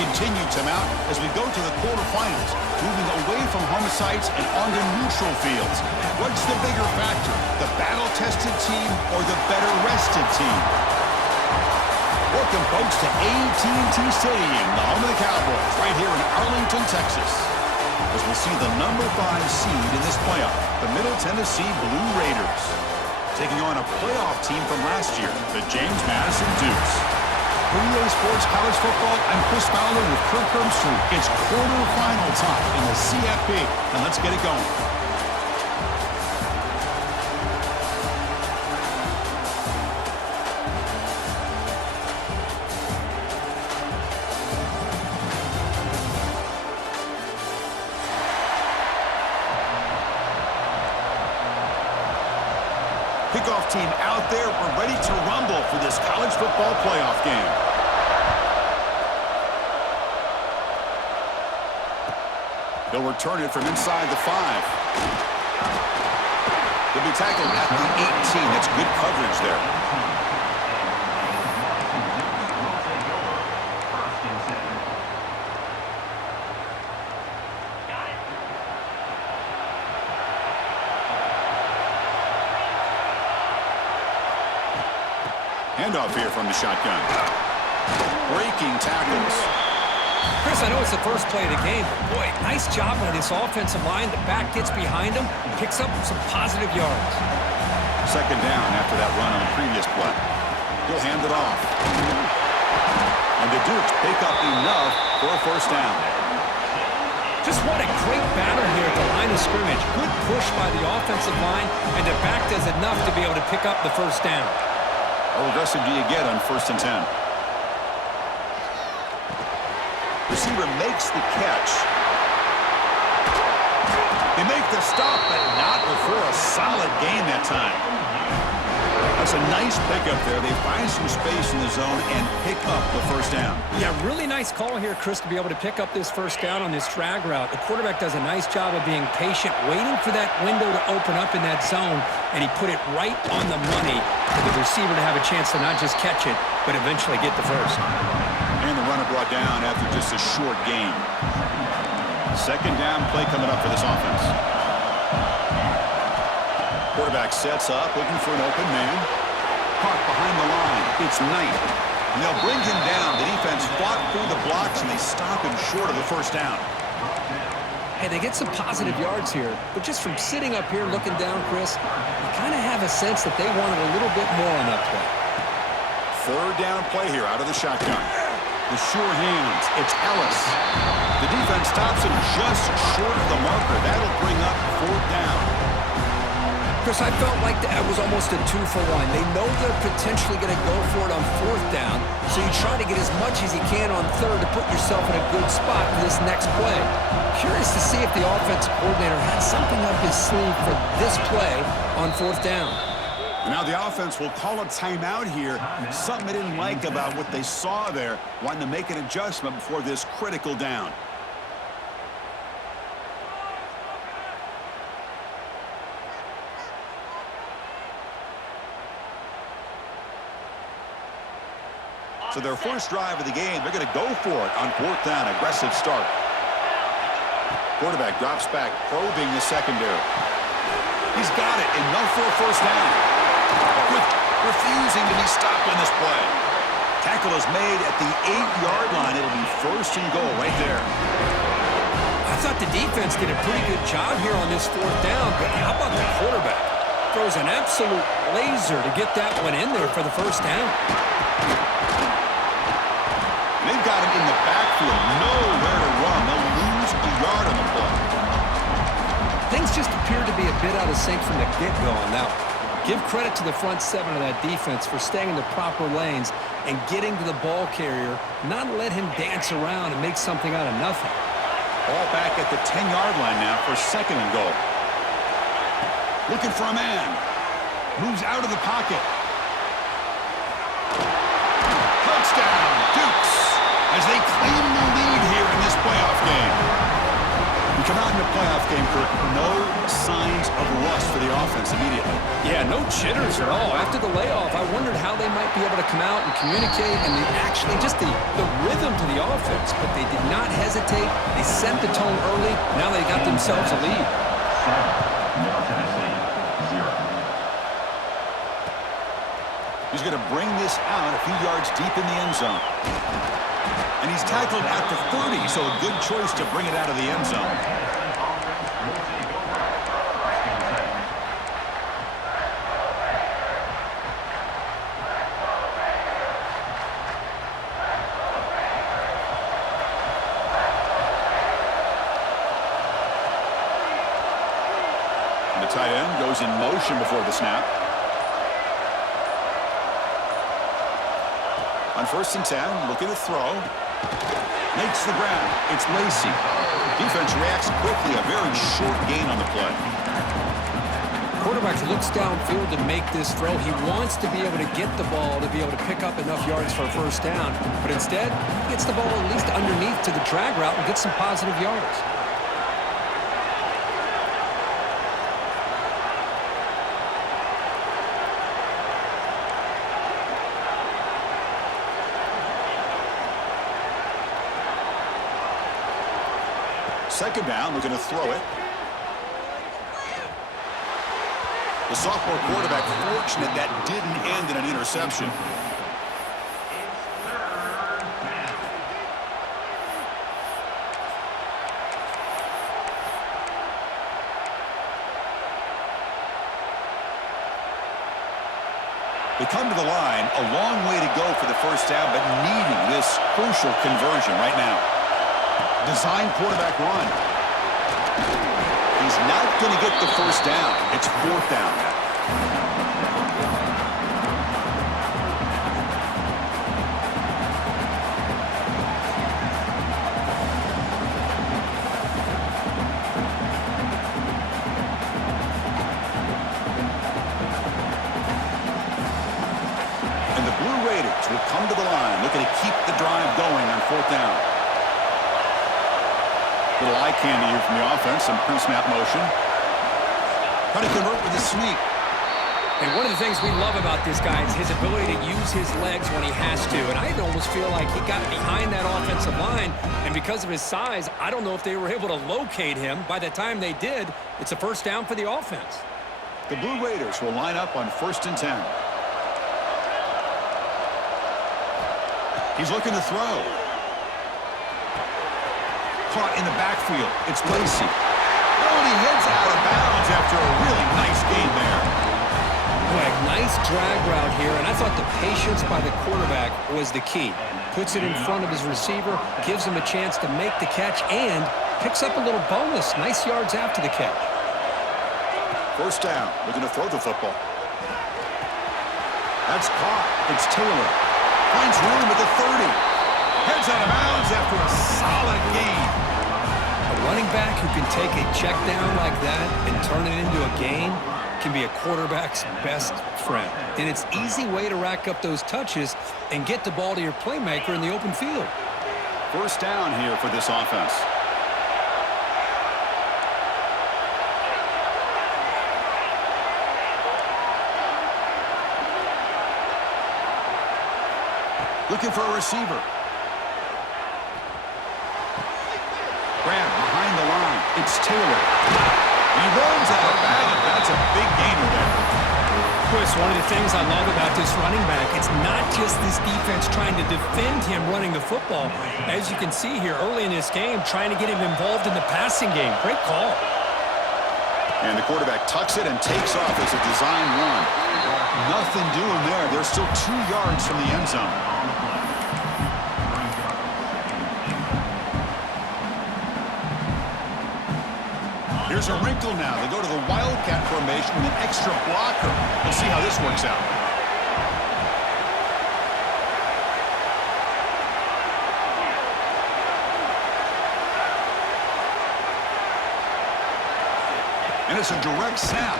continue to mount as we go to the quarterfinals, moving away from home sites and onto neutral fields. What's the bigger factor, the battle-tested team or the better-rested team? Welcome, folks, to AT&T Stadium, the home of the Cowboys, right here in Arlington, Texas, as we see the number 5 seed in this playoff, the Middle Tennessee Blue Raiders, taking on a playoff team from last year, the James Madison Dukes. For EA Sports College Football, I'm Chris Fowler with Kirk Herbstreit. It's quarterfinal time in the CFP, and let's get it going. Kickoff team out there. We're ready to rumble for this college football playoff game. They'll return it from inside the 5. They'll be tackled at the 18. That's good coverage there. Handoff here from the shotgun. Breaking tackles. Chris, I know it's the first play of the game, but boy, nice job by this offensive line. The back gets behind him, picks up some positive yards. Second down after that run on the previous play. He'll hand it off. And the Dukes pick up enough for a first down. Just what a great battle here at the line of scrimmage. Good push by the offensive line, and the back does enough to be able to pick up the first down. How aggressive do you get on 1st and 10? Receiver makes the catch. They make the stop, but not before a solid gain that time. That's a nice pickup there. They find some space in the zone and pick up the first down. Yeah, really nice call here, Chris, to be able to pick up this first down on this drag route. The quarterback does a nice job of being patient, waiting for that window to open up in that zone, and he put it right on the money for the receiver to have a chance to not just catch it, but eventually get the first. And the runner brought down after just a short gain. Second down play coming up for this offense. Quarterback sets up, looking for an open man. Caught behind the line. It's Knight. And they'll bring him down. The defense fought through the blocks, and they stop him short of the first down. Hey, they get some positive yards here, but just from sitting up here looking down, Chris, you kind of have a sense that they wanted a little bit more on that play. Third down play here out of the shotgun. The sure hands. It's Ellis. The defense stops him just short of the marker. That'll bring up 4th down. Chris, I felt like that was almost a 2-for-1. They know they're potentially going to go for it on 4th down, so you try to get as much as you can on 3rd to put yourself in a good spot for this next play. Curious to see if the offensive coordinator had something up his sleeve for this play on 4th down. And now the offense will call a timeout here. Something they didn't like about what they saw there, wanting to make an adjustment before this critical down. So their first drive of the game, they're going to go for it on 4th down. Aggressive start. Quarterback drops back, probing the secondary. He's got it. Enough for a first down. With refusing to be stopped on this play. Tackle is made at the 8-yard line. It'll be 1st and goal right there. I thought the defense did a pretty good job here on this 4th down, but how about the quarterback? Throws an absolute laser to get that one in there for the first down. They've got him in the backfield, nowhere to run. They'll lose a yard on the play. Things just appear to be a bit out of sync from the get-go on that one. Give credit to the front 7 of that defense for staying in the proper lanes and getting to the ball carrier, not let him dance around and make something out of nothing. Ball back at the 10-yard line now for 2nd and goal. Looking for a man. Moves out of the pocket. Touchdown, Dukes, as they claim the lead here in this playoff game. We come out into play playoff game, Kirk, no signs of rust for the offense immediately. Yeah, no jitters at all. After the layoff, I wondered how they might be able to come out and communicate and actually just the rhythm to the offense. But they did not hesitate. They set the tone early. Now they got themselves a lead. He's going to bring this out a few yards deep in the end zone. And he's tackled at the 30, so a good choice to bring it out of the end zone. And the tight end goes in motion before the snap. On 1st and 10, looking to throw. Makes the grab. It's Lacy. Defense reacts quickly. A very short gain on the play. Quarterback looks downfield to make this throw. He wants to be able to get the ball to be able to pick up enough yards for a first down. But instead, he gets the ball at least underneath to the drag route and gets some positive yards. Second down, looking to throw it. The sophomore quarterback fortunate that didn't end in an interception. They come to the line, a long way to go for the first down, but needing this crucial conversion right now. Design quarterback run. He's not going to get the first down. It's 4th down now. And the Blue Raiders will come to the line, looking to keep the drive going on 4th down. Little eye candy here from the offense, some pre-snap motion. Trying to convert with a sneak. And one of the things we love about this guy is his ability to use his legs when he has to. And I almost feel like he got behind that offensive line, and because of his size, I don't know if they were able to locate him. By the time they did, it's a first down for the offense. The Blue Raiders will line up on 1st and 10. He's looking to throw. Caught in the backfield. It's Lacy. Oh, and he heads out of bounds after a really nice game there. Boy, nice drag route here, and I thought the patience by the quarterback was the key. Puts it in front of his receiver, gives him a chance to make the catch, and picks up a little bonus. Nice yards after the catch. First down. Looking to throw the football. That's caught. It's Taylor. Finds room at the 30. Heads out of bounds after a solid gain. A running back who can take a check down like that and turn it into a gain can be a quarterback's best friend. And it's an easy way to rack up those touches and get the ball to your playmaker in the open field. First down here for this offense. Looking for a receiver. Grab behind the line. It's Taylor. He runs out of bounds. That's a big gainer there. Chris, one of the things I love about this running back, it's not just this defense trying to defend him running the football. As you can see here early in this game, trying to get him involved in the passing game. Great call. And the quarterback tucks it and takes off as a design run. Nothing doing there. They're still 2 yards from the end zone. Here's a wrinkle now. They go to the Wildcat formation with an extra blocker. We'll see how this works out. And it's a direct snap.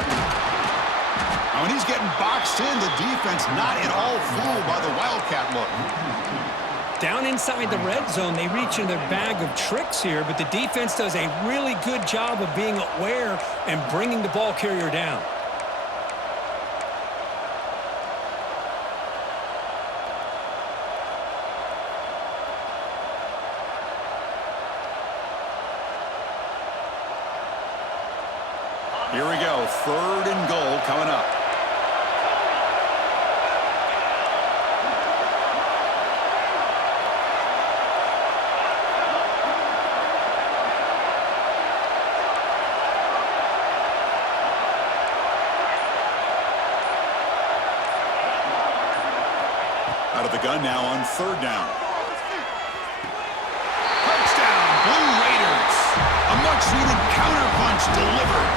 Now, when he's getting boxed in, the defense not at all fooled by the Wildcat look. Down inside the red zone, they reach in their bag of tricks here, but the defense does a really good job of being aware and bringing the ball carrier down. Here we go, 3rd and goal coming up. Out of the gun now on 3rd down. Touchdown, Blue Raiders. A much-needed counterpunch delivered.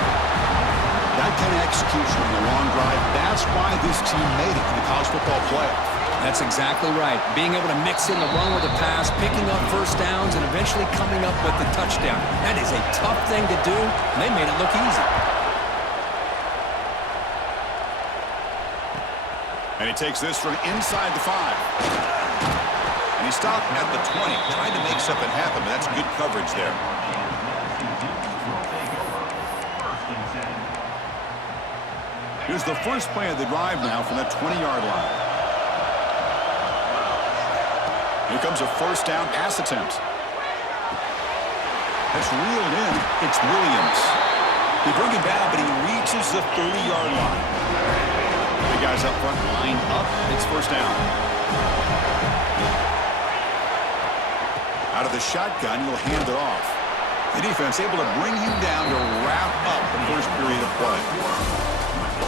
That kind of execution on the long drive, that's why this team made it to the college football playoff. That's exactly right. Being able to mix in the run with the pass, picking up first downs, and eventually coming up with the touchdown. That is a tough thing to do, and they made it look easy. And he takes this from inside the 5. And he stopped at the 20, trying to make something happen, but that's good coverage there. Here's the first play of the drive now from the 20-yard line. Here comes a first down pass attempt. That's reeled in. It's Williams. They bring him down, but he reaches the 30-yard line. The guys up front line up. It's first down. Out of the shotgun, you'll hand it off. The defense able to bring him down to wrap up the first period of play.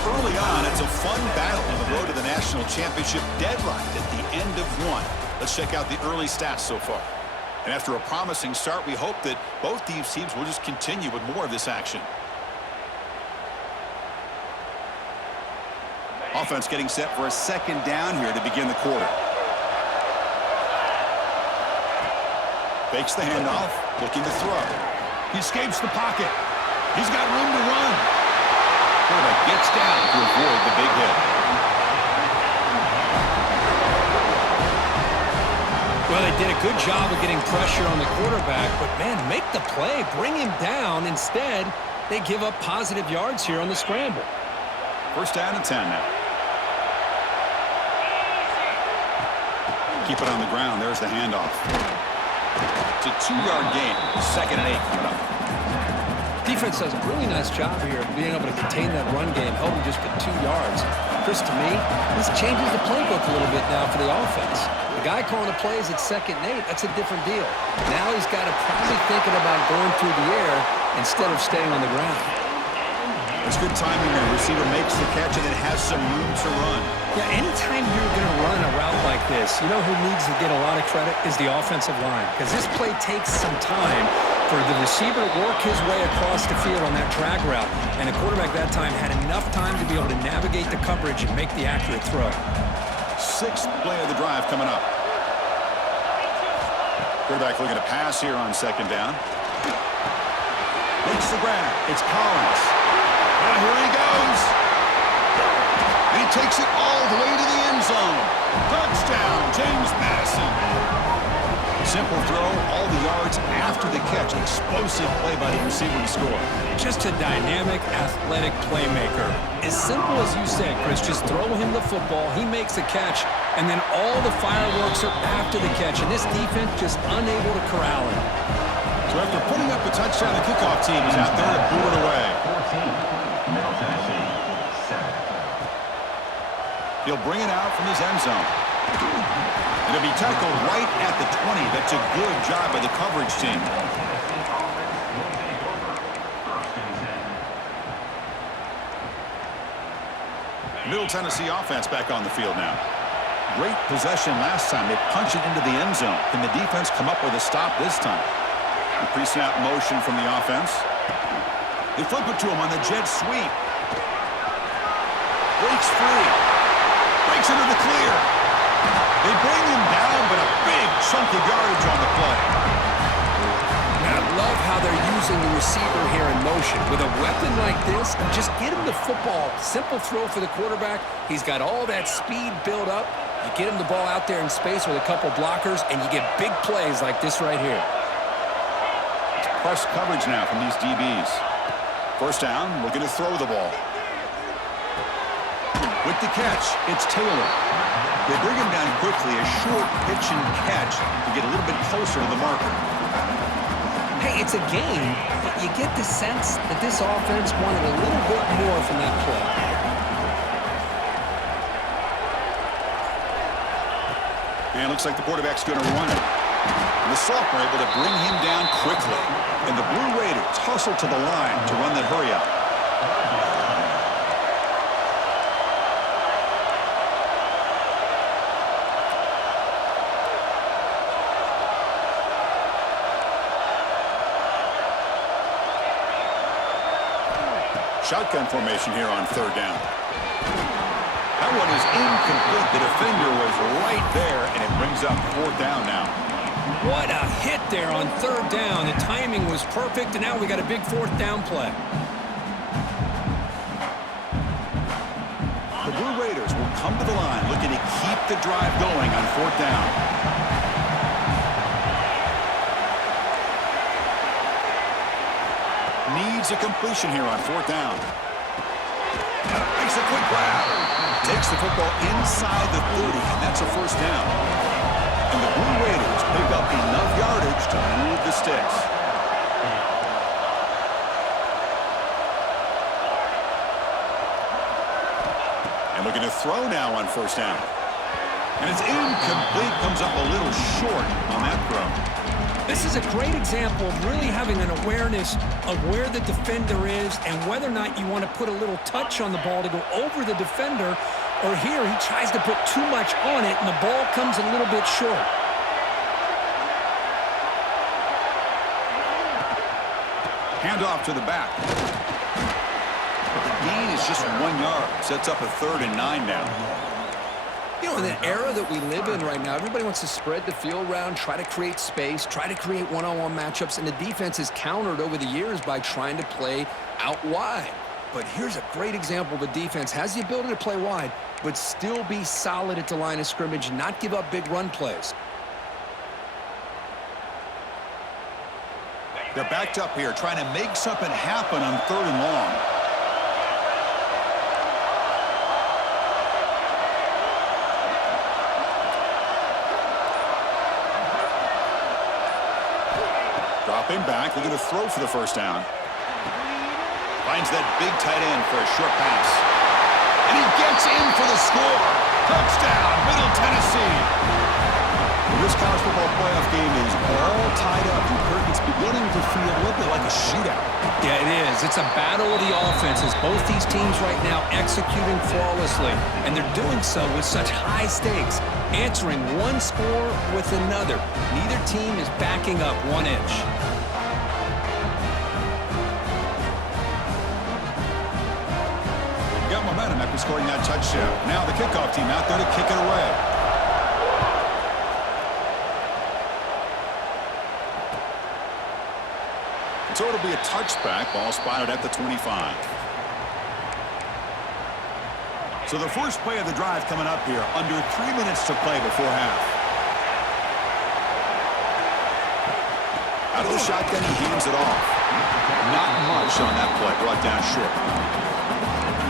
Early on, it's a fun battle on the road to the national championship deadline at the end of one. Let's check out the early stats so far. And after a promising start, we hope that both these teams will just continue with more of this action. Offense getting set for a second down here to begin the quarter. Fakes the handoff, looking to throw. He escapes the pocket. He's got room to run. Quarterback gets down to avoid the big hit. Well, they did a good job of getting pressure on the quarterback, but, man, make the play. Bring him down. Instead, they give up positive yards here on the scramble. First down and 10 now. Keep it on the ground. There's the handoff. It's a 2-yard gain. 2nd and 8 coming up. Defense does a really nice job here of being able to contain that run game, held him just for 2 yards. Chris, to me, this changes the playbook a little bit now for the offense. The guy calling the plays at 2nd and 8, that's a different deal. Now he's got to probably thinking about going through the air instead of staying on the ground. It's good timing when the receiver makes the catch and then has some room to run. Yeah, anytime you're going to run a route like this, you know who needs to get a lot of credit is the offensive line, because this play takes some time for the receiver to work his way across the field on that drag route, and the quarterback that time had enough time to be able to navigate the coverage and make the accurate throw. 6th play of the drive coming up. Quarterback looking to pass here on 2nd down. Makes the grab. It's Collins. Now here he goes. And he takes it all the way to the end zone. Touchdown, James Madison. Simple throw, all the yards after the catch. Explosive play by the receiver to score. Just a dynamic, athletic playmaker. As simple as you said, Chris, just throw him the football, he makes the catch, and then all the fireworks are after the catch, and this defense just unable to corral him. So after putting up the touchdown, the kickoff team is out there to boot it away. He'll bring it out from his end zone. It'll be tackled right at the 20. That's a good job by the coverage team. Middle Tennessee offense back on the field now. Great possession last time. They punch it into the end zone. Can the defense come up with a stop this time? The pre-snap motion from the offense. They flip it to him on the jet sweep. Breaks free. Breaks into the clear. They bring him down, but a big chunk of yardage on the play. I love how they're using the receiver here in motion. With a weapon like this, just get him the football. Simple throw for the quarterback. He's got all that speed built up. You get him the ball out there in space with a couple blockers, and you get big plays like this right here. Press coverage now from these DBs. First down, looking to throw the ball. With the catch, it's Taylor. They bring him down quickly, a short pitch and catch to get a little bit closer to the marker. Hey, it's a game, but you get the sense that this offense wanted a little bit more from that play. And it looks like the quarterback's going to run it. And the sophomore able to bring him down quickly. And the Blue Raiders hustle to the line to run that hurry up. Shotgun formation here on third down. That one is incomplete. The defender was right there, and it brings up fourth down now. What a hit there on third down. The timing was perfect, and now we got a big fourth down play. The Blue Raiders will come to the line looking to keep the drive going on fourth down. Needs a completion here on fourth down. Makes a quick grab. Takes the football inside the 30, and that's a first down. And the Blue Raiders pick up enough yardage to move the sticks. And looking to throw now on first down. And it's incomplete, comes up a little short on that throw. This is a great example of really having an awareness of where the defender is and whether or not you want to put a little touch on the ball to go over the defender, or here he tries to put too much on it and the ball comes a little bit short. Handoff to the back. But the gain is just 1 yard. Sets up a 3rd and 9 now. You know, in the era that we live in right now, everybody wants to spread the field around, try to create space, try to create one-on-one matchups, and the defense is countered over the years by trying to play out wide. But here's a great example of a defense has the ability to play wide, but still be solid at the line of scrimmage, not give up big run plays. They're backed up here, trying to make something happen on 3rd and long. Dropping back, looking to throw for the first down. Finds that big tight end for a short pass. And he gets in for the score. Touchdown, Middle Tennessee. Well, this college football playoff game is all tied up. And Kirk, it's beginning to feel a little bit like a shootout. Yeah, it is. It's a battle of the offenses. Both these teams right now executing flawlessly, and they're doing so with such high stakes, answering one score with another. Neither team is backing up 1 inch. Got momentum after scoring that touchdown. Now the kickoff team out there to kick it away. So it'll be a touchback. Ball spotted at the 25. So the first play of the drive coming up here. Under 3 minutes to play before half. Out of the shotgun, he hands it off. Not much on that play. Brought down short.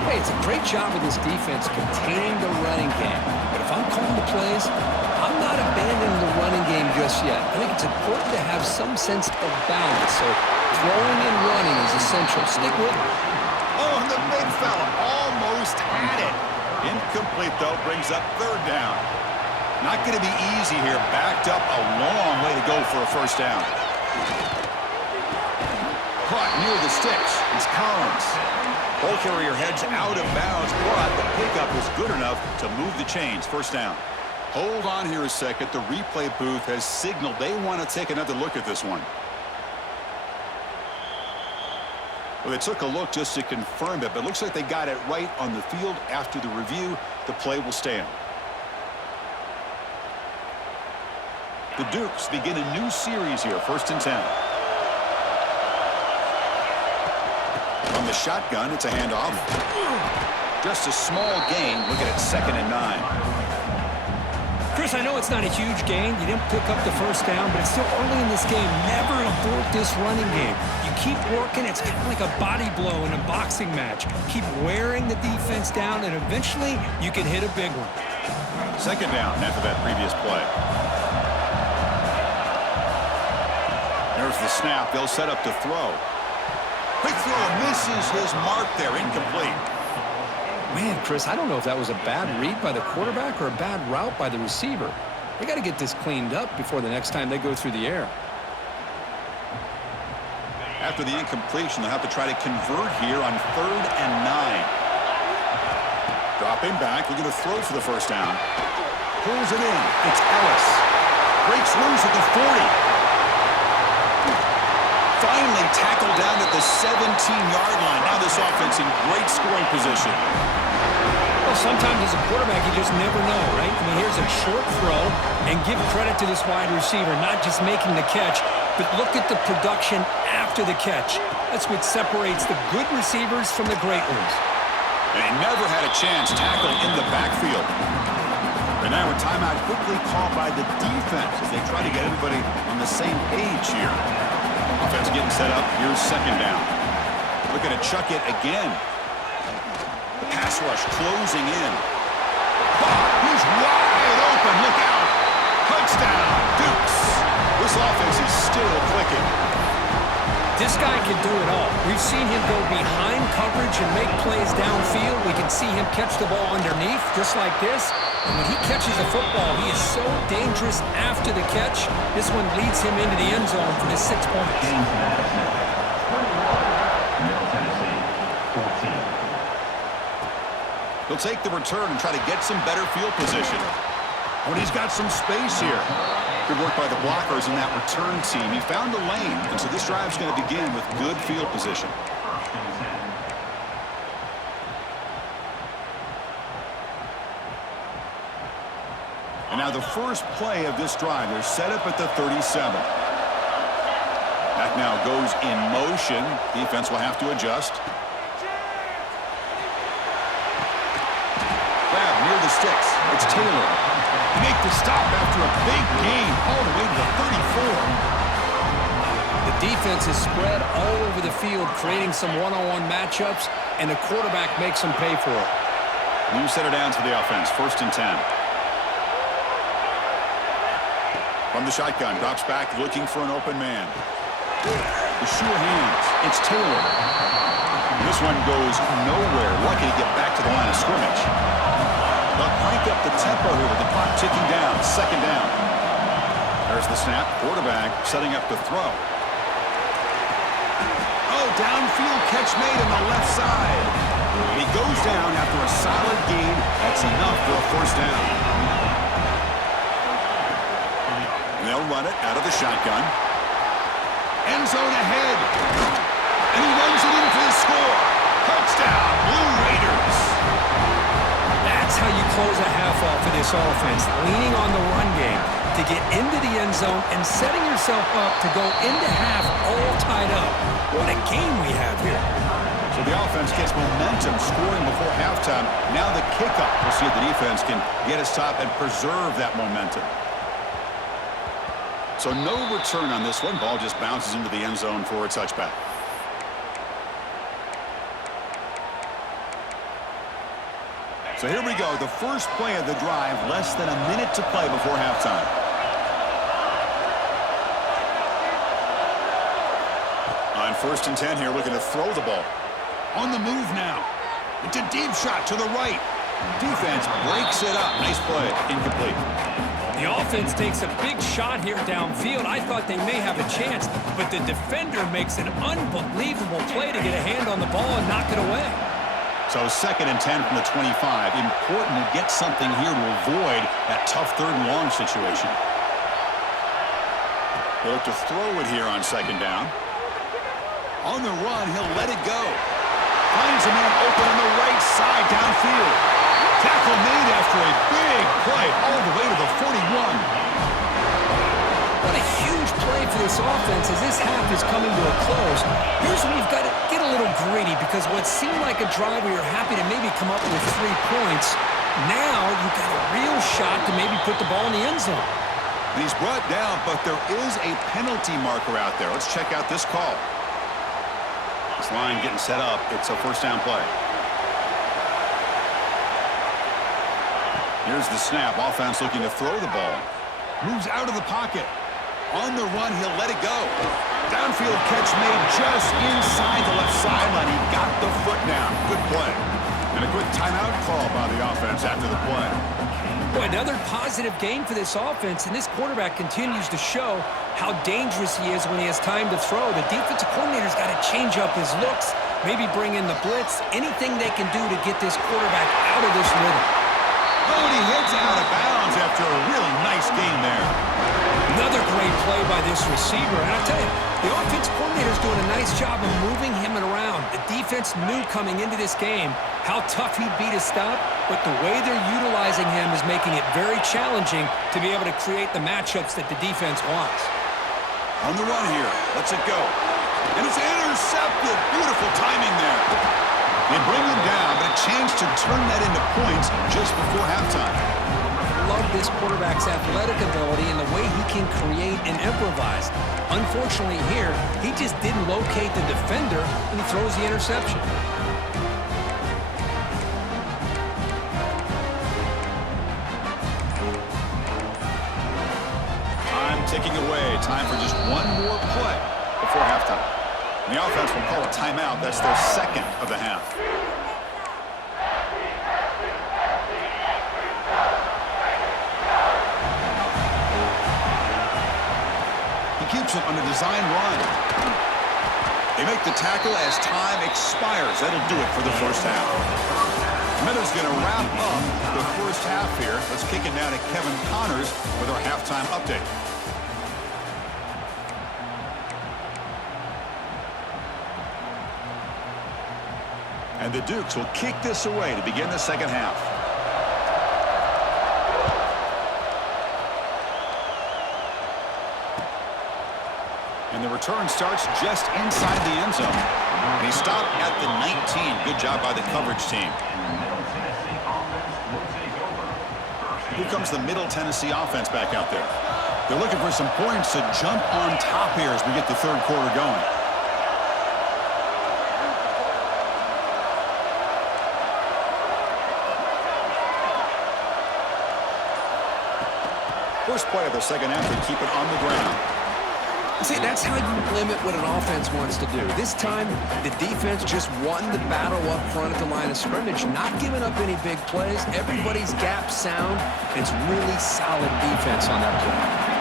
Hey, it's a great job of this defense containing the running game. But if I'm calling the plays, I'm not abandoning the running game just yet. I think it's important to have some sense of balance. So throwing and running is essential. Stick with it. Oh, and the big fella almost had it. Incomplete, though, brings up 3rd down. Not going to be easy here. Backed up a long way to go for a first down. Caught near the sticks. It's Collins. Ball carrier heads out of bounds, but the pickup was good enough to move the chains. First down. Hold on here a second. The replay booth has signaled they want to take another look at this one. Well, they took a look just to confirm it, but it looks like they got it right on the field. After the review, the play will stand. The Dukes begin a new series here, 1st and 10. From the shotgun, it's a handoff. Just a small gain, looking at 2nd and 9. Chris, I know it's not a huge gain. You didn't pick up the first down, but it's still early in this game. Never abort this running game. You keep working. It's kind of like a body blow in a boxing match. Keep wearing the defense down, and eventually you can hit a big one. Second down after that previous play. There's the snap. They'll set up to throw. Quick throw misses his mark there. Incomplete. Man, Chris, I don't know if that was a bad read by the quarterback or a bad route by the receiver. They got to get this cleaned up before the next time they go through the air. After the incompletion, they'll have to try to convert here on 3rd and 9. Dropping back, looking to throw for the first down. Pulls it in. It's Ellis. Breaks loose at the 40. Finally tackled down at the 17-yard line. Now this offense in great scoring position. Well, sometimes as a quarterback, you just never know, right? I mean, here's a short throw, and give credit to this wide receiver, not just making the catch, but look at the production after the catch. That's what separates the good receivers from the great ones. And he never had a chance tackled in the backfield. And now a timeout quickly called by the defense as they try to get everybody on the same page here. Offense getting set up. Here's second down. Looking to chuck it again. The pass rush closing in. He's wide open. Look out. Touchdown, Dukes. This offense is still clicking. This guy can do it all. We've seen him go behind coverage and make plays downfield. We can see him catch the ball underneath, just like this. And when he catches a football, he is so dangerous after the catch. This one leads him into the end zone for the 6 points. He'll take the return and try to get some better field position. When he's got some space here. Good work by the blockers in that return team. He found a lane, and so this drive's going to begin with good field position. And now the first play of this drive, they're set up at the 37. Back now goes in motion. Defense will have to adjust. Grab near the sticks. It's Taylor. Make the stop after a big gain all the way to the 34. The defense is spread all over the field, creating some one-on-one matchups, and the quarterback makes them pay for it. New center downs for the offense. 1st and 10. From the shotgun, drops back looking for an open man. The sure hands. It's Taylor. This one goes nowhere. Lucky to get back to the line of scrimmage. They'll crank up the tempo here with the clock ticking down. 2nd down. There's the snap. Quarterback setting up to throw. Oh, downfield catch made on the left side. And he goes down after a solid gain. That's enough for a 1st down. And they'll run it out of the shotgun. End zone ahead. And he runs it in for the score. Touchdown, Blue Raiders. That's how you close a half off of this offense, leaning on the run game to get into the end zone and setting yourself up to go into half all tied up. What a game we have here. So the offense gets momentum scoring before halftime. Now the kickoff. We'll see if the defense can get a stop and preserve that momentum. So no return on this one. Ball just bounces into the end zone for a touchback. So here we go, the first play of the drive, less than a minute to play before halftime. On 1st and 10 here, looking to throw the ball. On the move now. It's a deep shot to the right. Defense breaks it up. Nice play. Incomplete. The offense takes a big shot here downfield. I thought they may have a chance, but the defender makes an unbelievable play to get a hand on the ball and knock it away. So 2nd and 10 from the 25. Important to get something here to avoid that tough 3rd and long situation. They'll look to throw it here on 2nd down. On the run, he'll let it go. Finds a man open on the right side downfield. Tackle made after a big play all the way to the 41. What a huge play for this offense as this half is coming to a close. Here's where you've got to get a little greedy because what seemed like a drive where you're happy to maybe come up with 3 points Now you got a real shot to maybe put the ball in the end zone. And he's brought down, but there is a penalty marker out there. Let's check out this call. This line getting set up. It's a first down play. Here's the snap. Offense looking to throw the ball. Moves out of the pocket. On the run, he'll let it go. Downfield catch made just inside the left sideline. He got the foot down. Good play. And a quick timeout call by the offense after the play. Boy, another positive game for this offense, and this quarterback continues to show how dangerous he is when he has time to throw. The defensive coordinator's got to change up his looks, maybe bring in the blitz, anything they can do to get this quarterback out of this rhythm. Oh, and he heads out of bounds after a really nice game there. Another great play by this receiver. And I'll tell you, the offense coordinator's doing a nice job of moving him around. The defense knew coming into this game how tough he'd be to stop, but the way they're utilizing him is making it very challenging to be able to create the matchups that the defense wants. On the run here. Lets it go. And it's intercepted. Beautiful timing there. They bring him down, but a chance to turn that into points just before halftime. Love this quarterback's athletic ability and the way he can create and improvise. Unfortunately here, he just didn't locate the defender and he throws the interception. Time ticking away. Time for just one more play before halftime. And the offense will call a timeout. That's their second of the half. He keeps it on a design run. They make the tackle as time expires. That'll do it for the first half. Miller's going to wrap up the first half here. Let's kick it down to Kevin Connors with our halftime update. And the Dukes will kick this away to begin the second half. And the return starts just inside the end zone. And he stopped at the 19. Good job by the coverage team. Here comes the Middle Tennessee offense back out there. They're looking for some points to jump on top here as we get the third quarter going. First play of the second half, they keep it on the ground. See, that's how you limit what an offense wants to do. This time, the defense just won the battle up front at the line of scrimmage, not giving up any big plays. Everybody's gap sound. It's really solid defense on that play.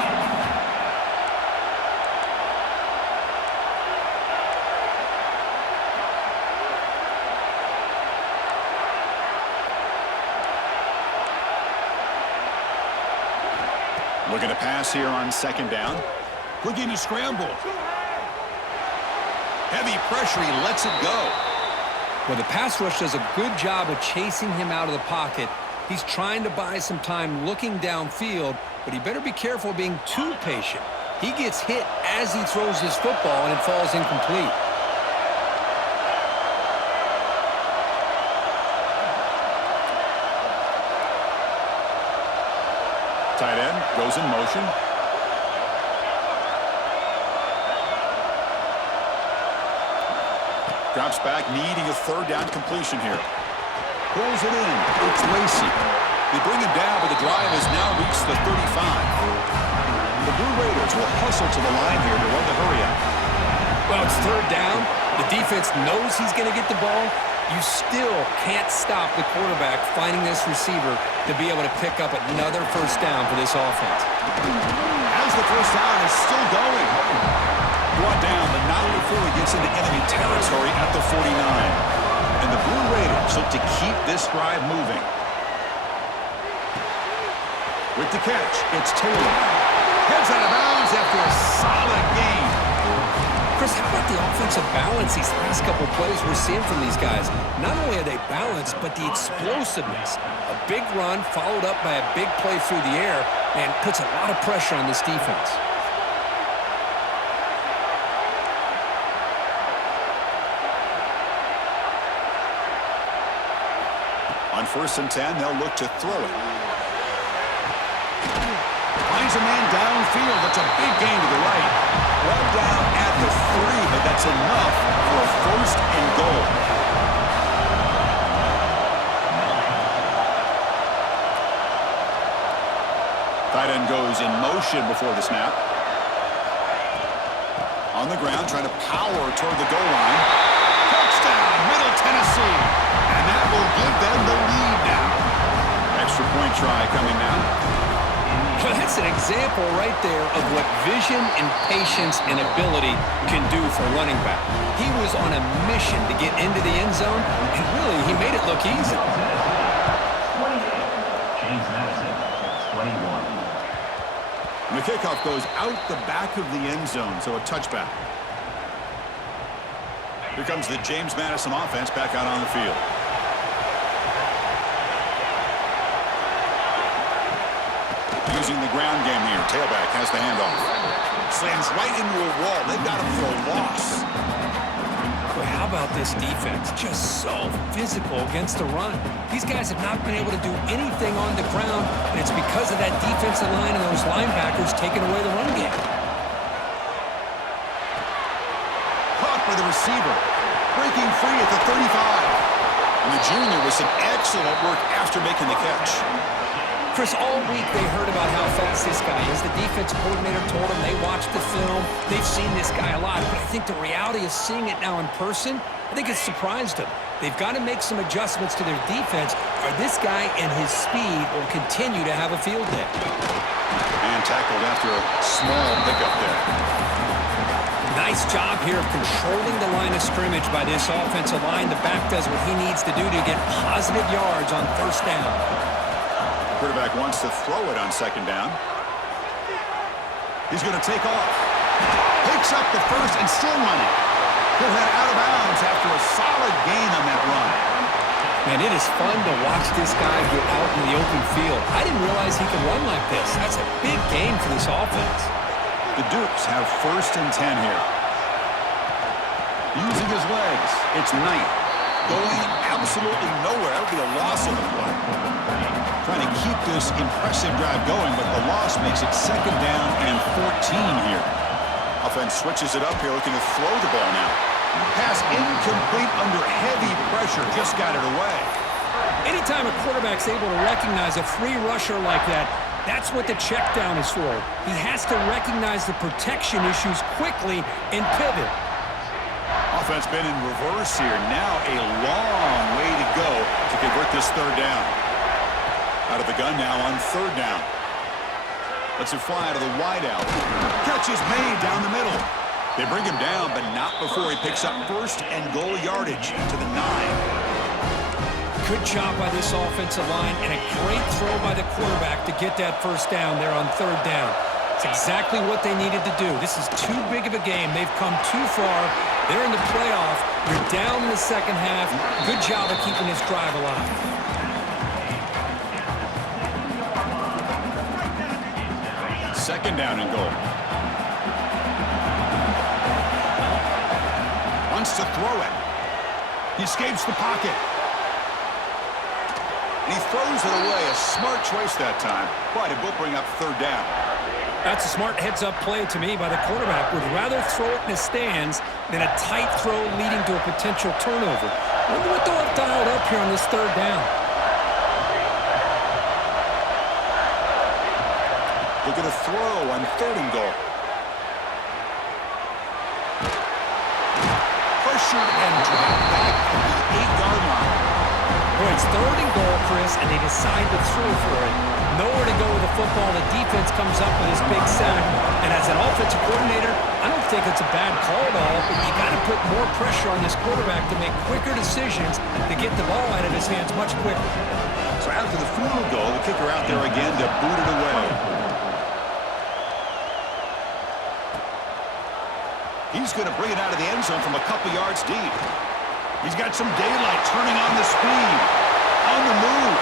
Looking to pass here on second down. Looking to scramble. Heavy pressure, he lets it go. Well, the pass rush does a good job of chasing him out of the pocket. He's trying to buy some time looking downfield, but he better be careful being too patient. He gets hit as he throws his football, and it falls incomplete. Tight end goes in motion. Drops back, needing a third down completion here. Pulls it in. It's Lacey. They bring him down, but the drive has now reached the 35. The Blue Raiders will hustle to the line here to run the hurry up. Well, it's third down. The defense knows he's going to get the ball. You still can't stop the quarterback finding this receiver to be able to pick up another first down for this offense. As the first down is still going. Brought down, but not before he gets into enemy territory at the 49. And the Blue Raiders look to keep this drive moving. With the catch, it's Taylor. Heads out of bounds after a solid game. Chris, how about the offensive balance these last couple plays we're seeing from these guys? Not only are they balanced, but the explosiveness. A big run followed up by a big play through the air, and puts a lot of pressure on this defense. On On 1st and 10, they'll look to throw it. Finds a man downfield. That's a big gain to the right. Well down at the 3, but that's enough for a 1st and goal. Tight end goes in motion before the snap. On the ground, trying to power toward the goal line. Touchdown, Middle Tennessee. And that will give them the lead now. Extra point try coming now. Well, that's an example right there of what vision and patience and ability can do for running back. He was on a mission to get into the end zone, and really, he made it look easy. James Madison, 21. And the kickoff goes out the back of the end zone, so a touchback. Here comes the James Madison offense back out on the field. Using the ground game here. Tailback has the handoff. Slams right into a wall. They've got him for a loss. Well, how about this defense? Just so physical against the run. These guys have not been able to do anything on the ground, and it's because of that defensive line and those linebackers taking away the run game. Caught by the receiver. Breaking free at the 35. And the junior with some excellent work after making the catch. Chris, all week they heard about how fast this guy is. The defensive coordinator told them they watched the film. They've seen this guy a lot. But I think the reality of seeing it now in person, I think it's surprised them. They've got to make some adjustments to their defense, or this guy and his speed will continue to have a field day. And tackled after a small pickup there. Nice job here of controlling the line of scrimmage by this offensive line. The back does what he needs to do to get positive yards on 1st down. Quarterback wants to throw it on 2nd down. He's going to take off. Picks up the 1st and still running. He'll head out of bounds after a solid gain on that run. Man, it is fun to watch this guy get out in the open field. I didn't realize he could run like this. That's a big gain for this offense. The Dukes have 1st and 10 here. Using his legs, it's Knight. Going absolutely nowhere. That would be a loss of the play. Trying to keep this impressive drive going, but the loss makes it 2nd down and 14 here. Offense switches it up here, looking to throw the ball now. Pass incomplete under heavy pressure. Just got it away. Anytime a quarterback's able to recognize a free rusher like that, that's what the check down is for. He has to recognize the protection issues quickly and pivot. Offense been in reverse here. Now a long way to go to convert this 3rd down. Out of the gun now on 3rd down. Lets it fly to the wideout. Catch is made down the middle. They bring him down, but not before he picks up 1st and goal yardage to the 9. Good job by this offensive line and a great throw by the quarterback to get that 1st down there on 3rd down. It's exactly what they needed to do. This is too big of a game. They've come too far. They're in the playoff. You're down in the 2nd half. Good job of keeping this drive alive. 2nd down and goal. Wants to throw it. He escapes the pocket. And he throws it away. A smart choice that time, but it will bring up 3rd down. That's a smart heads-up play to me by the quarterback. Would rather throw it in the stands than a tight throw leading to a potential turnover. Wonder what they'll have dialed up here on this 3rd down. Look at a throw on 3rd and goal. Pressured and dropped back at the 8-yard line. Boy, it's 3rd and goal, Chris, and they decide to throw for it. Nowhere to go with the football. The defense comes up with this big sack. And as an offensive coordinator, I don't think it's a bad call at all, but you got to put more pressure on this quarterback to make quicker decisions to get the ball out of his hands much quicker. So after the field goal, the kicker out there again to boot it away. He's going to bring it out of the end zone from a couple yards deep. He's got some daylight, turning on the speed. On the move.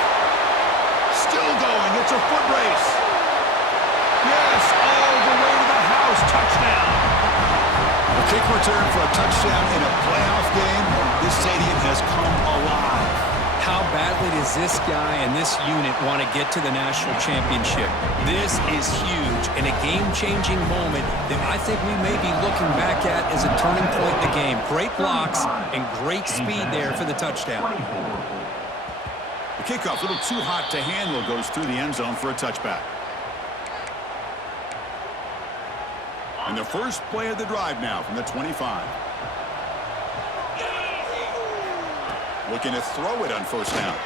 Still going. It's a foot race. Yes, all the way to the house. Touchdown. A kick return for a touchdown in a playoff game. This stadium has come alive. How badly does this guy and this unit want to get to the national championship? This is huge and a game-changing moment that I think we may be looking back at as a turning point in the game. Great blocks and great speed there for the touchdown. The kickoff, a little too hot to handle, goes through the end zone for a touchback. And the first play of the drive now from the 25. Looking to throw it on first down.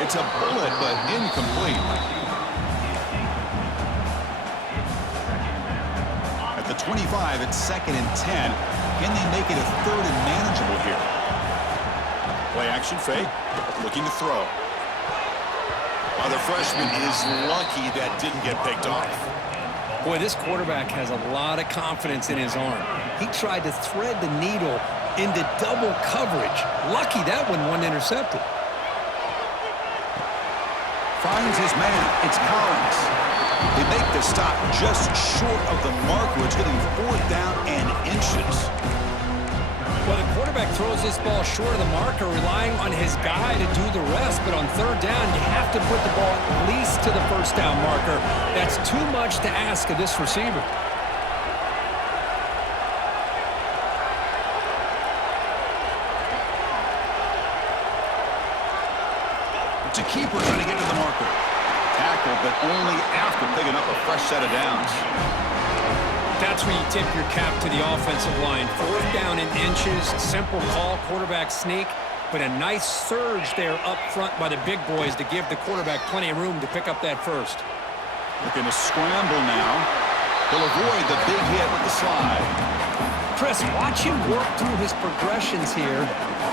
It's a bullet, but incomplete. At the 25, it's 2nd and 10. Can they make it a 3rd and manageable here? Play action fake. Looking to throw. Well, the freshman is lucky that didn't get picked off. Boy, this quarterback has a lot of confidence in his arm. He tried to thread the needle into double coverage. Lucky that one wasn't intercepted. Finds his man. It's Collins. They make the stop just short of the marker. It's getting 4th down and inches. Well, the quarterback throws this ball short of the marker, relying on his guy to do the rest. But on 3rd down, you have to put the ball at least to the first down marker. That's too much to ask of this receiver. It's a keeper trying to get to the marker. Tackle, but only after picking up a fresh set of downs. That's where you tip your cap to the offensive line. 4th down in inches, simple call, quarterback sneak, but a nice surge there up front by the big boys to give the quarterback plenty of room to pick up that first. Looking to scramble now. He'll avoid the big hit with the slide. Chris, watch him work through his progressions here.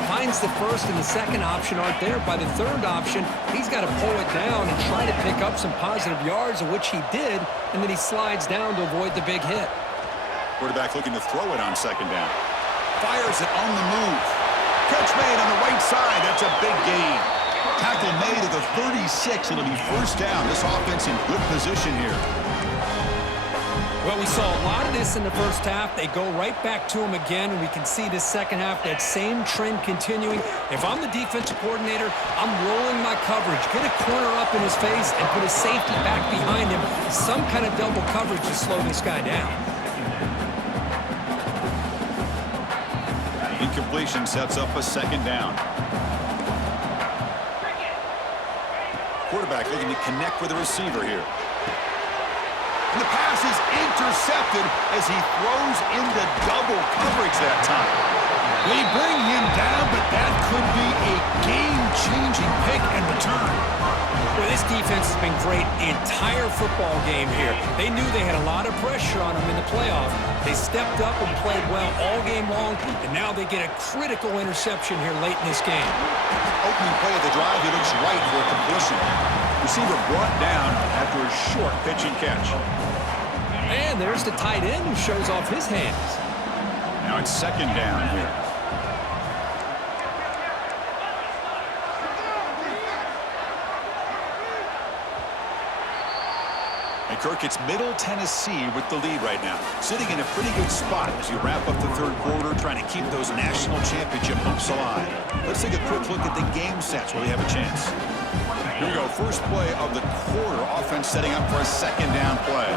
Finds the first and the second option aren't there. By the 3rd option, he's got to pull it down and try to pick up some positive yards, of which he did, and then he slides down to avoid the big hit. Quarterback looking to throw it on 2nd down. Fires it on the move. Catch made on the right side. That's a big gain. Tackle made at the 36. It'll be 1st down. This offense in good position here. Well, we saw a lot of this in the first half. They go right back to him again, and we can see the second half, that same trend continuing. If I'm the defensive coordinator, I'm rolling my coverage. Get a corner up in his face and put a safety back behind him. Some kind of double coverage to slow this guy down. Incompletion sets up a 2nd down. Quarterback looking to connect with the receiver here. And the pass is intercepted as he throws into double coverage that time. They bring him down, but that could be a game-changing pick and return. Well, this defense has been great the entire football game here. They knew they had a lot of pressure on them in the playoff. They stepped up and played well all game long, and now they get a critical interception here late in this game. Opening play of the drive, he looks right for a completion. Receiver brought down after a short pitch and catch. And there's the tight end who shows off his hands. Now it's 2nd down here. And Kirk, it's Middle Tennessee with the lead right now. Sitting in a pretty good spot as you wrap up the 3rd quarter, trying to keep those national championship hopes alive. Let's take a quick look at the game sets where they have a chance. Here we go, first play of the quarter. Offense setting up for a 2nd down play.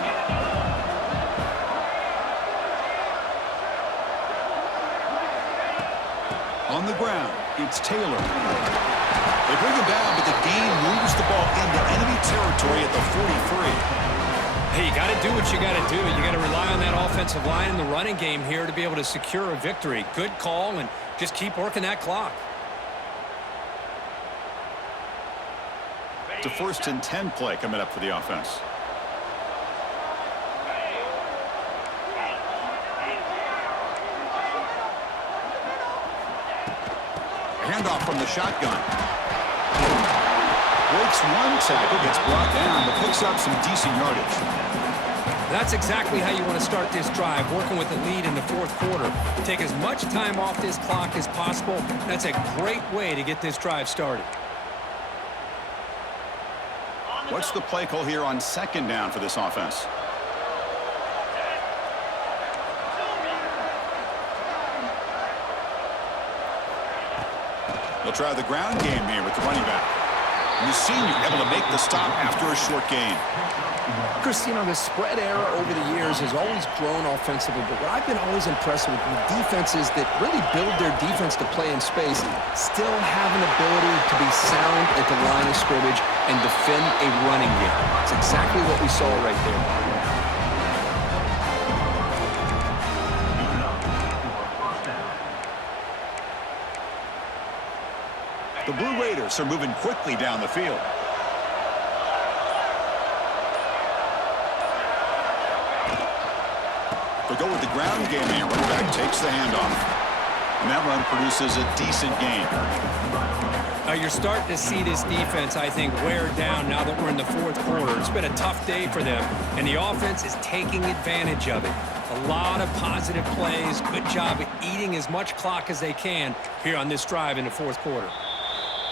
On the ground, it's Taylor. They bring him down, but the game moves the ball into enemy territory at the 43. Hey, you got to do what you got to do. You got to rely on that offensive line in the running game here to be able to secure a victory. Good call, and just keep working that clock. It's a 1st and 10 play coming up for the offense. Handoff from the shotgun. Breaks one tackle, gets brought down, but picks up some decent yardage. That's exactly how you want to start this drive, working with the lead in the 4th quarter. Take as much time off this clock as possible. That's a great way to get this drive started. What's the play call here on 2nd down for this offense? They'll try the ground game here with the running back. And the senior able to make the stop after a short gain. Chris, you know, the spread era over the years has always grown offensively, but what I've been always impressed with defenses that really build their defense to play in space still have an ability to be sound at the line of scrimmage and defend a running game. It's exactly what we saw right there. The Blue Raiders are moving quickly down the field. They go with the ground game here. Running back takes the handoff. And that run produces a decent gain. Now you're starting to see this defense, I think, wear down now that we're in the fourth quarter. It's been a tough day for them, and the offense is taking advantage of it. A lot of positive plays. Good job at eating as much clock as they can here on this drive in the fourth quarter.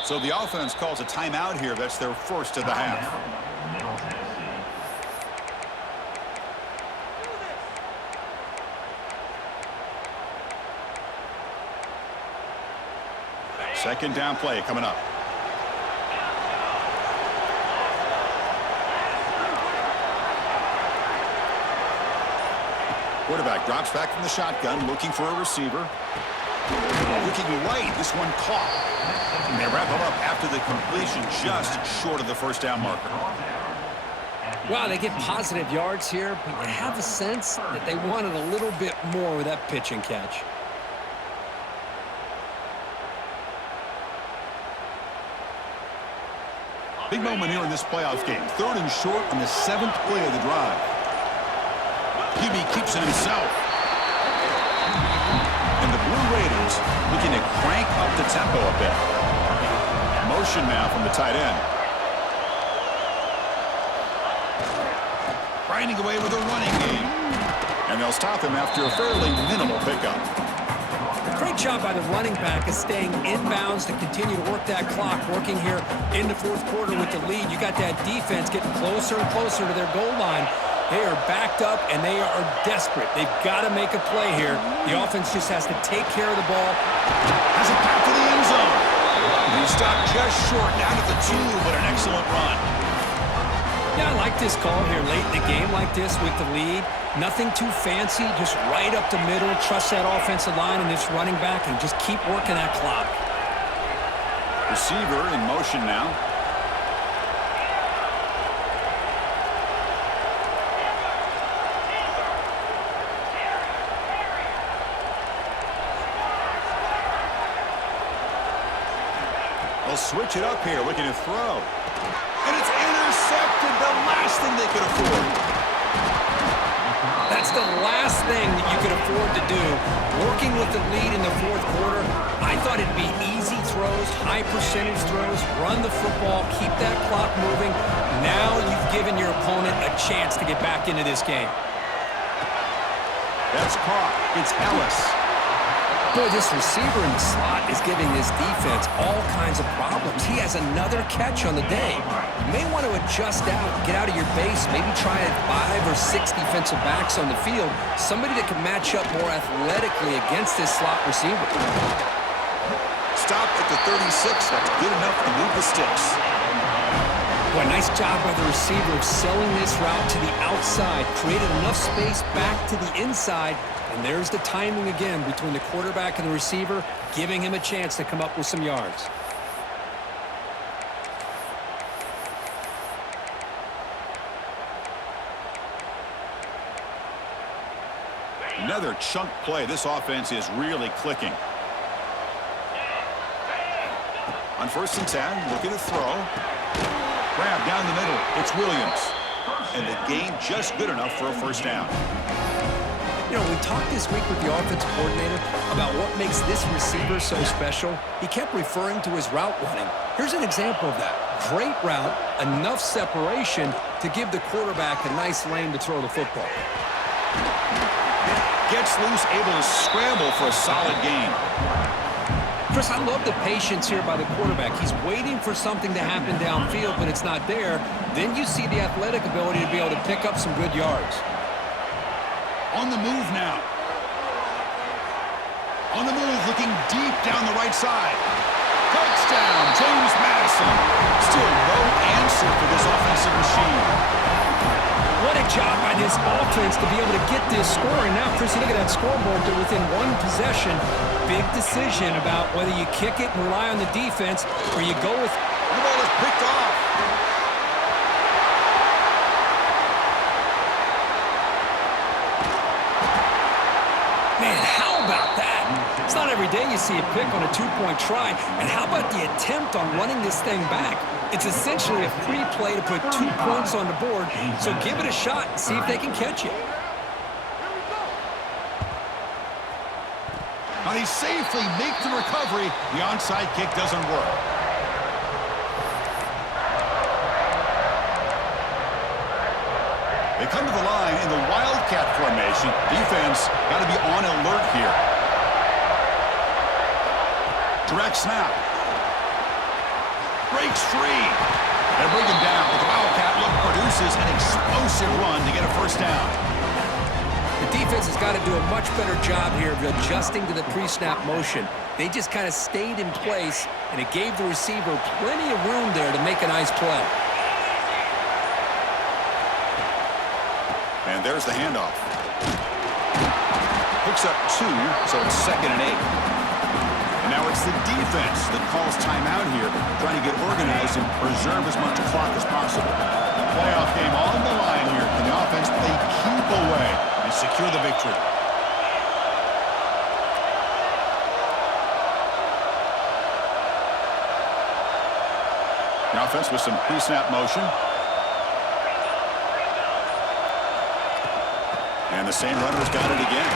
So the offense calls a timeout here. That's their first of the half. Second down play coming up. Quarterback drops back from the shotgun, looking for a receiver. Looking right, this one caught. And they wrap him up after the completion, just short of the first down marker. Well, they get positive yards here, but you have a sense that they wanted a little bit more with that pitch and catch. Big moment here in this playoff game. Third and short on the 7th play of the drive. QB keeps it himself. And the Blue Raiders looking to crank up the tempo a bit. Motion now from the tight end. Grinding away with a running game. And they'll stop him after a fairly minimal pickup. Great job by the running back of staying inbounds to continue to work that clock, working here in the fourth quarter with the lead. You got that defense getting closer and closer to their goal line. They are backed up, and they are desperate. They've got to make a play here. The offense just has to take care of the ball. Has it back to the end zone. He stopped just short, down to the 2, but an excellent run. Yeah, I like this call here late in the game like this with the lead. Nothing too fancy, just right up the middle. Trust that offensive line and this running back and just keep working that clock. Receiver in motion now. They'll switch it up here, looking to throw. And it's intercepted, the last thing they could afford. That's the last thing that you could afford to do. Working with the lead in the fourth quarter, I thought it'd be easy throws, high percentage throws, run the football, keep that clock moving. Now you've given your opponent a chance to get back into this game. That's caught. It's Ellis. Boy, this receiver in the slot is giving this defense all kinds of problems. He has another catch on the day. You may want to adjust out, get out of your base, maybe try 5 or 6 defensive backs on the field, somebody that can match up more athletically against this slot receiver. Stop at the 36. That's good enough to move the sticks. Boy, nice job by the receiver of selling this route to the outside, created enough space back to the inside. And there's the timing again between the quarterback and the receiver, giving him a chance to come up with some yards. Another chunk play. This offense is really clicking. On 1st and 10, looking to throw. Grab down the middle. It's Williams. And the gain just good enough for a first down. You know, we talked this week with the offensive coordinator about what makes this receiver so special. He kept referring to his route running. Here's an example of that. Great route, enough separation to give the quarterback a nice lane to throw the football. Gets loose, able to scramble for a solid gain. Chris, I love the patience here by the quarterback. He's waiting for something to happen downfield, but it's not there. Then you see the athletic ability to be able to pick up some good yards. On the move now. On the move, looking deep down the right side. Touchdown, James Madison. Still no answer for this offensive machine. What a job by this offense to be able to get this score. And now, Chris, you look at that scoreboard. They're within one possession. Big decision about whether you kick it and rely on the defense or you go with... The ball is picked off. Man, how about that? It's not every day you see a pick on a two-point try. And how about the attempt on running this thing back? It's essentially a free play to put 2 points on the board. So give it a shot and see if they can catch it. Now he safely makes the recovery. The onside kick doesn't work. They come to the line in the Wildcat formation. Defense got to be on alert here. Direct snap. Breaks free. They bring him down, but the Wildcat look produces an explosive run to get a first down. The defense has got to do a much better job here of adjusting to the pre-snap motion. They just kind of stayed in place, and it gave the receiver plenty of room there to make a nice play. And there's the handoff. Picks up 2, so it's 2nd and 8. And now it's the defense that calls timeout here, trying to get organized and preserve as much clock as possible. Playoff game on the line here. Can the offense play keep away and secure the victory? The offense with some pre-snap motion. And the same runner's got it again.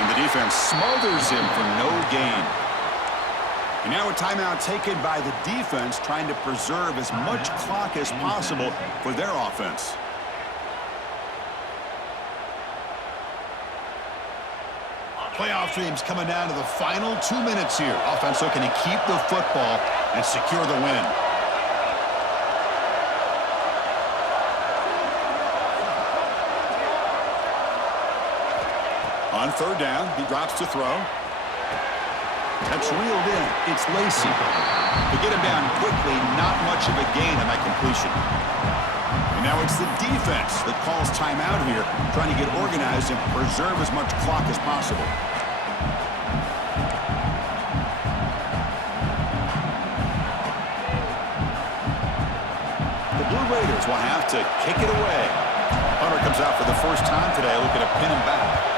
And the defense smothers him for no gain. And now a timeout taken by the defense, trying to preserve as much clock as possible for their offense. Playoff dreams coming down to the final 2 minutes here. Offense looking to keep the football and secure the win. On 3rd down, he drops to throw. That's reeled in. It's Lacey. To get him down quickly, not much of a gain on that completion. And now it's the defense that calls timeout here, trying to get organized and preserve as much clock as possible. The Blue Raiders will have to kick it away. Hunter comes out for the first time today, looking to pin him back.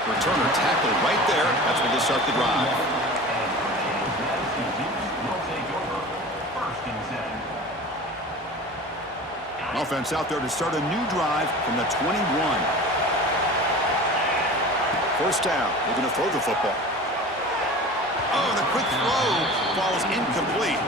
Returner tackled right there. That's when they start the drive. Offense out there to start a new drive from the 21. First down. They're going to throw the football. Oh, the quick throw falls incomplete.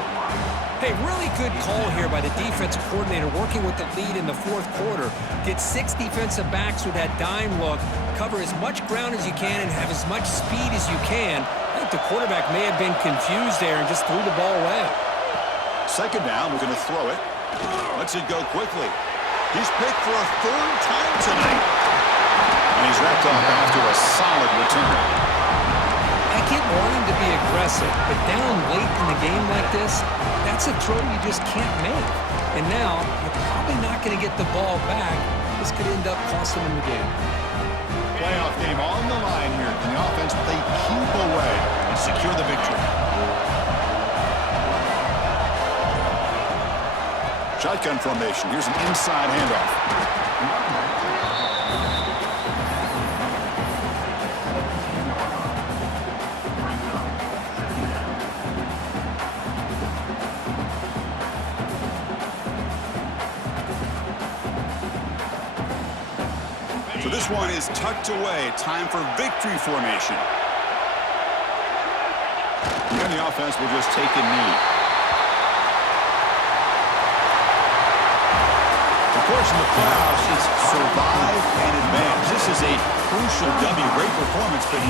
Hey, really good call here by the defensive coordinator working with the lead in the 4th quarter. Get 6 defensive backs with that dime look. Cover as much ground as you can and have as much speed as you can. I think the quarterback may have been confused there and just threw the ball away. 2nd down, we're going to throw it. Lets it go quickly. He's picked for a 3rd time tonight. And he's wrapped up after a solid return. I get wanting to be aggressive, but down late in the game like this, that's a throw you just can't make. And now, you're probably not going to get the ball back. This could end up costing them the game. Playoff game on the line here. Can the offense play keep away and secure the victory? Shotgun formation. Here's an inside handoff. So this one is tucked away. Time for victory formation. And the offense will just take a knee. Of course, in the playoffs, it's survive and advance. This is a crucial W. Great performance, but